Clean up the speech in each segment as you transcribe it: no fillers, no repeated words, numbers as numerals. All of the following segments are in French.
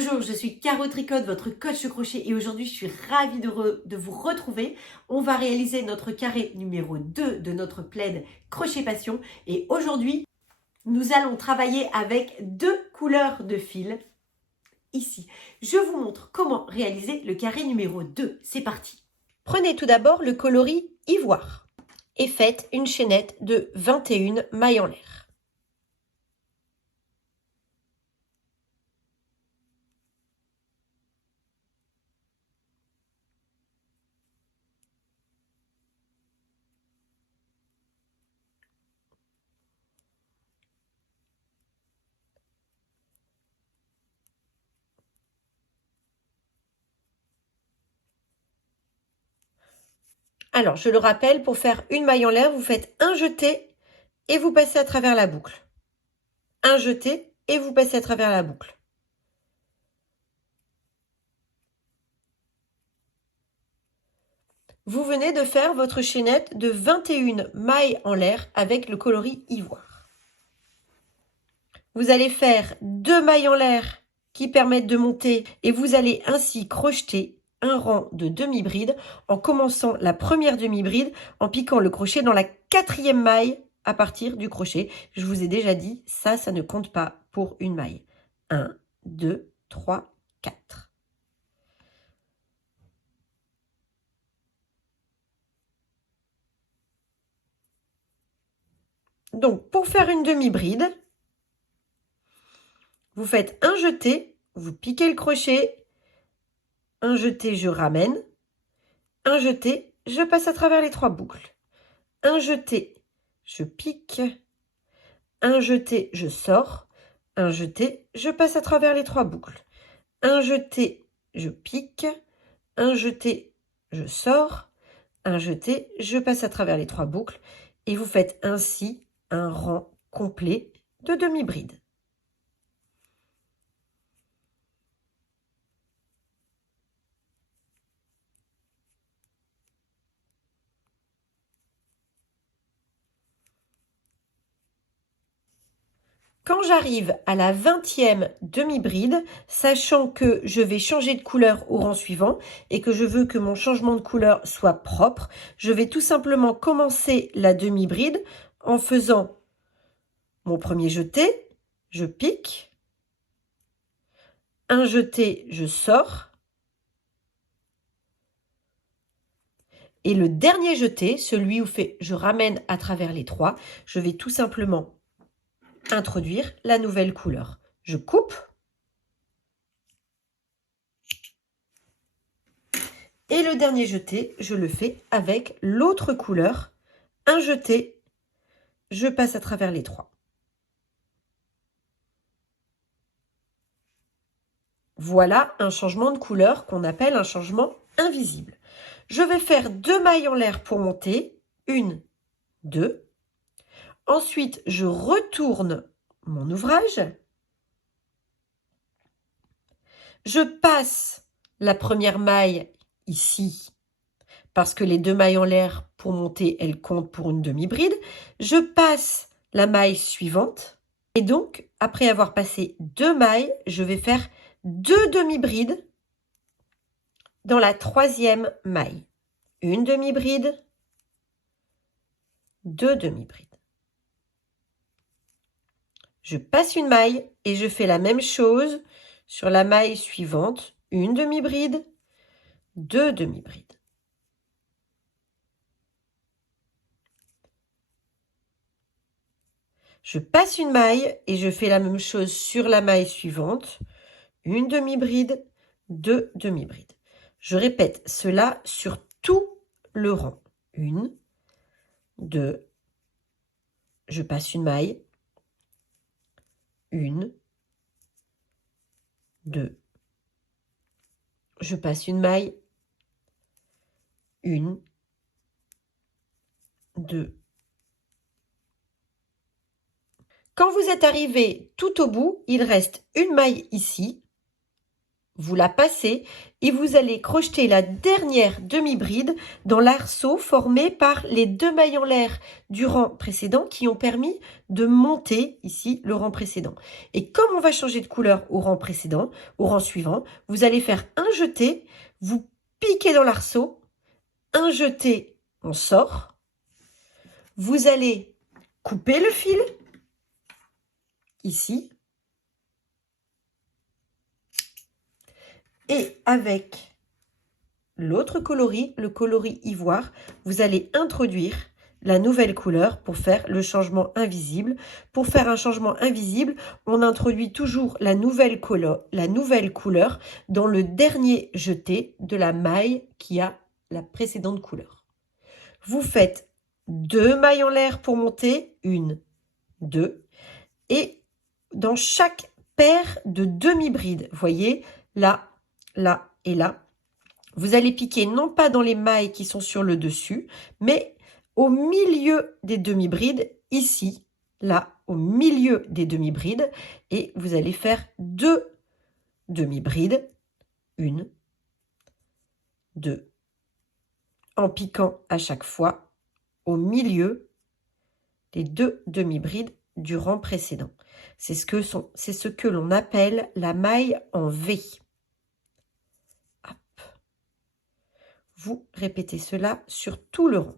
Bonjour, je suis Caro Tricotte, votre coach de crochet et aujourd'hui je suis ravie de vous retrouver. On va réaliser notre carré numéro 2 de notre plaid Crochet Passion et aujourd'hui nous allons travailler avec deux couleurs de fil ici. Je vous montre comment réaliser le carré numéro 2. C'est parti. Prenez tout d'abord le coloris ivoire et faites une chaînette de 21 mailles en l'air. Alors, je le rappelle, pour faire une maille en l'air, vous faites un jeté et vous passez à travers la boucle. Un jeté et vous passez à travers la boucle. Vous venez de faire votre chaînette de 21 mailles en l'air avec le coloris ivoire. Vous allez faire 2 mailles en l'air qui permettent de monter et vous allez ainsi crocheter un rang de demi-bride en commençant la première demi-bride en piquant le crochet dans la 4e maille à partir du crochet. Je vous ai déjà dit, ça ne compte pas pour une maille. 1, 2, 3, 4. Donc, pour faire une demi-bride, vous faites un jeté, vous piquez le crochet, un jeté, je ramène, un jeté, je passe à travers les 3 boucles, un jeté, je pique, un jeté, je sors, un jeté, je passe à travers les 3 boucles, un jeté, je pique, un jeté, je sors, un jeté, je passe à travers les 3 boucles et vous faites ainsi un rang complet de demi-bride. Quand j'arrive à la 20e demi-bride, sachant que je vais changer de couleur au rang suivant et que je veux que mon changement de couleur soit propre, je vais tout simplement commencer la demi-bride en faisant mon premier jeté, je pique, un jeté, je sors, et le dernier jeté, celui où je ramène à travers les 3, je vais tout simplement introduire la nouvelle couleur. Je coupe. Et le dernier jeté, je le fais avec l'autre couleur. Un jeté, je passe à travers les 3. Voilà un changement de couleur qu'on appelle un changement invisible. Je vais faire 2 mailles en l'air pour monter. 1, 2. Ensuite, je retourne mon ouvrage. Je passe la première maille ici, parce que les 2 mailles en l'air pour monter, elles comptent pour une demi-bride. Je passe la maille suivante. Et donc, après avoir passé 2 mailles, je vais faire 2 demi-brides dans la 3e maille. Une demi-bride, 2 demi-brides. Je passe une maille et je fais la même chose sur la maille suivante. Une demi-bride, 2 demi-brides. Je passe une maille et je fais la même chose sur la maille suivante. Une demi-bride, 2 demi-brides. Je répète cela sur tout le rang. 1, 2, je passe une maille. 1, 2, je passe une maille. 1, 2. Quand vous êtes arrivé tout au bout, il reste une maille ici. vous la passez et vous allez crocheter la dernière demi-bride dans l'arceau formé par les 2 mailles en l'air du rang précédent qui ont permis de monter ici le rang précédent. Et comme on va changer de couleur au rang précédent, au rang suivant, vous allez faire un jeté, vous piquez dans l'arceau, un jeté, on sort, vous allez couper le fil ici. Et avec l'autre coloris, le coloris ivoire, vous allez introduire la nouvelle couleur pour faire le changement invisible. Pour faire un changement invisible, on introduit toujours la nouvelle couleur dans le dernier jeté de la maille qui a la précédente couleur. Vous faites 2 mailles en l'air pour monter, 1, 2, et dans chaque paire de demi-brides, voyez, là, là et là, vous allez piquer non pas dans les mailles qui sont sur le dessus, mais au milieu des demi-brides, ici, là, au milieu des demi-brides, et vous allez faire 2 demi-brides, 1, 2, en piquant à chaque fois au milieu des 2 demi-brides du rang précédent. C'est ce que l'on appelle la maille en V. Vous répétez cela sur tout le rang.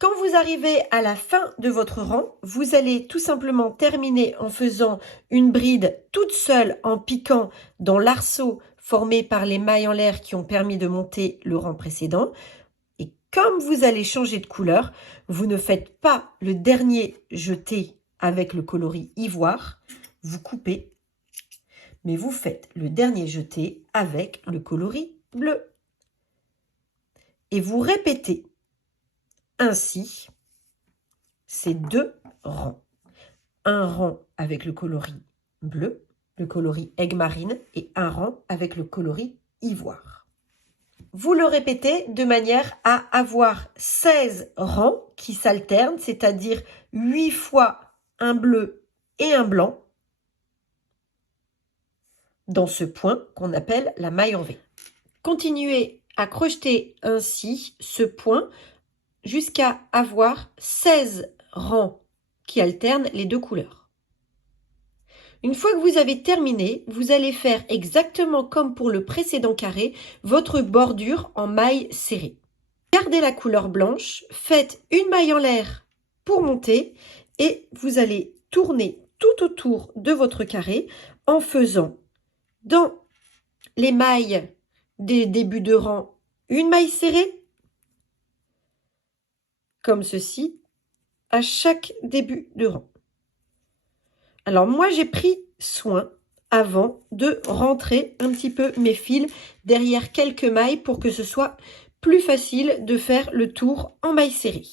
Quand vous arrivez à la fin de votre rang, vous allez tout simplement terminer en faisant une bride toute seule en piquant dans l'arceau formé par les mailles en l'air qui ont permis de monter le rang précédent. Et comme vous allez changer de couleur, vous ne faites pas le dernier jeté avec le coloris ivoire, vous coupez, mais vous faites le dernier jeté avec le coloris bleu. Et vous répétez ainsi ces 2 rangs. Un rang avec le coloris bleu, le coloris aigue marine, et un rang avec le coloris ivoire. Vous le répétez de manière à avoir 16 rangs qui s'alternent, c'est-à-dire 8 fois un bleu et un blanc dans ce point qu'on appelle la maille en V. Continuez à crocheter ainsi ce point jusqu'à avoir 16 rangs qui alternent les 2 couleurs. Une fois que vous avez terminé, vous allez faire exactement comme pour le précédent carré, votre bordure en maille serrée. Gardez la couleur blanche, faites une maille en l'air pour monter et vous allez tourner tout autour de votre carré en faisant dans les mailles des débuts de rang une maille serrée, comme ceci, à chaque début de rang. Alors moi, j'ai pris soin avant de rentrer un petit peu mes fils derrière quelques mailles pour que ce soit plus facile de faire le tour en maille serrée.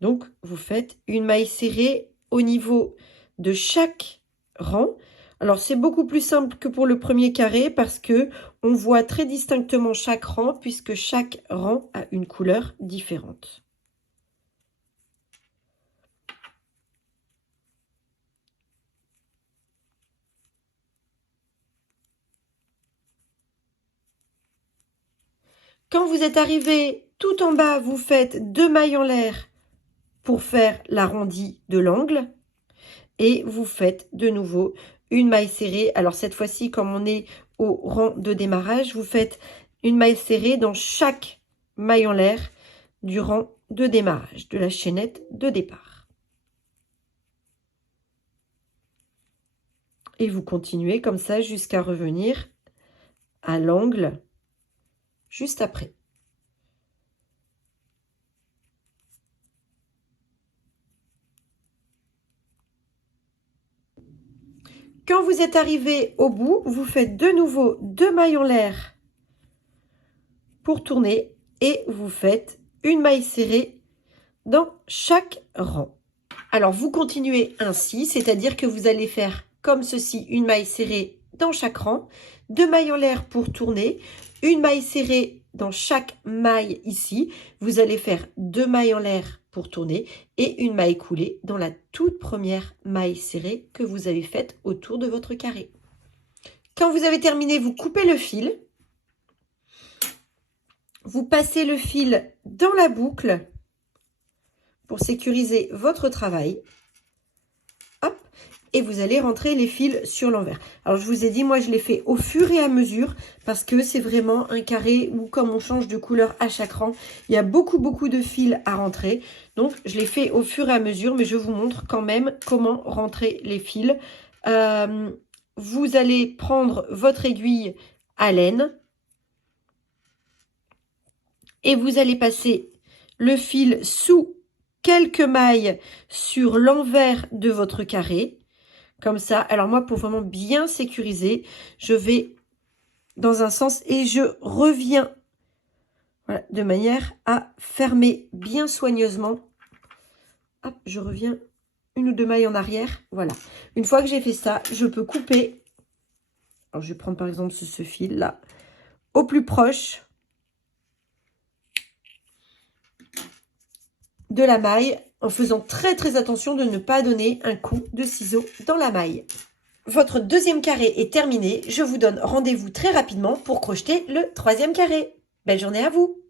Donc, vous faites une maille serrée au niveau de chaque rang. Alors, c'est beaucoup plus simple que pour le premier carré parce que on voit très distinctement chaque rang puisque chaque rang a une couleur différente. Quand vous êtes arrivé tout en bas, vous faites 2 mailles en l'air pour faire l'arrondi de l'angle et vous faites de nouveau une maille serrée. Alors cette fois-ci, comme on est au rang de démarrage, vous faites une maille serrée dans chaque maille en l'air du rang de démarrage, de la chaînette de départ. Et vous continuez comme ça jusqu'à revenir à l'angle juste après. Quand vous êtes arrivé au bout, vous faites de nouveau 2 mailles en l'air pour tourner et vous faites une maille serrée dans chaque rang. Alors vous continuez ainsi, c'est-à-dire que vous allez faire comme ceci, une maille serrée dans chaque rang, 2 mailles en l'air pour tourner, une maille serrée dans chaque maille ici. Vous allez faire 2 mailles en l'air pour tourner et une maille coulée dans la toute première maille serrée que vous avez faite autour de votre carré. Quand vous avez terminé, vous coupez le fil. Vous passez le fil dans la boucle pour sécuriser votre travail. Hop, et vous allez rentrer les fils sur l'envers. Alors, je vous ai dit, moi, je l'ai fait au fur et à mesure parce que c'est vraiment un carré où, comme on change de couleur à chaque rang, il y a beaucoup de fils à rentrer. Donc, je l'ai fait au fur et à mesure, mais je vous montre quand même comment rentrer les fils. Vous allez prendre votre aiguille à laine et vous allez passer le fil sous quelques mailles sur l'envers de votre carré. Comme ça. Alors moi, pour vraiment bien sécuriser, je vais dans un sens et je reviens voilà, de manière à fermer bien soigneusement. Hop, je reviens 1 ou 2 mailles en arrière. Voilà. Une fois que j'ai fait ça, je peux couper. Alors, je vais prendre par exemple ce fil-là au plus proche de la maille en faisant très attention de ne pas donner un coup de ciseau dans la maille. Votre deuxième carré est terminé. Je vous donne rendez-vous très rapidement pour crocheter le troisième carré. Belle journée à vous!